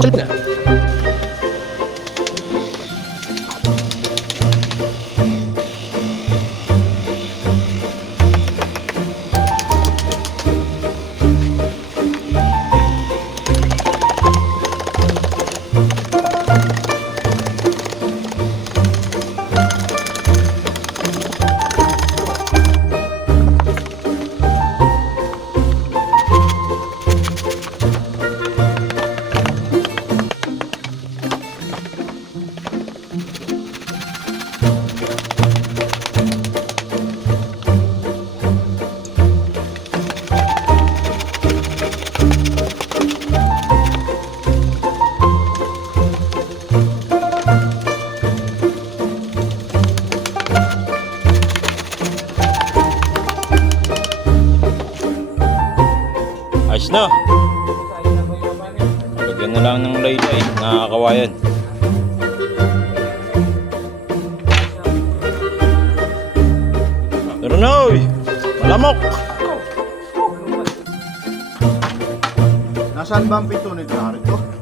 ちょっと na. Lagyan na lang ng laylay, nakakawayan. Pero na, oy. Malamok. Nasaan ba ang pito nito, Harito?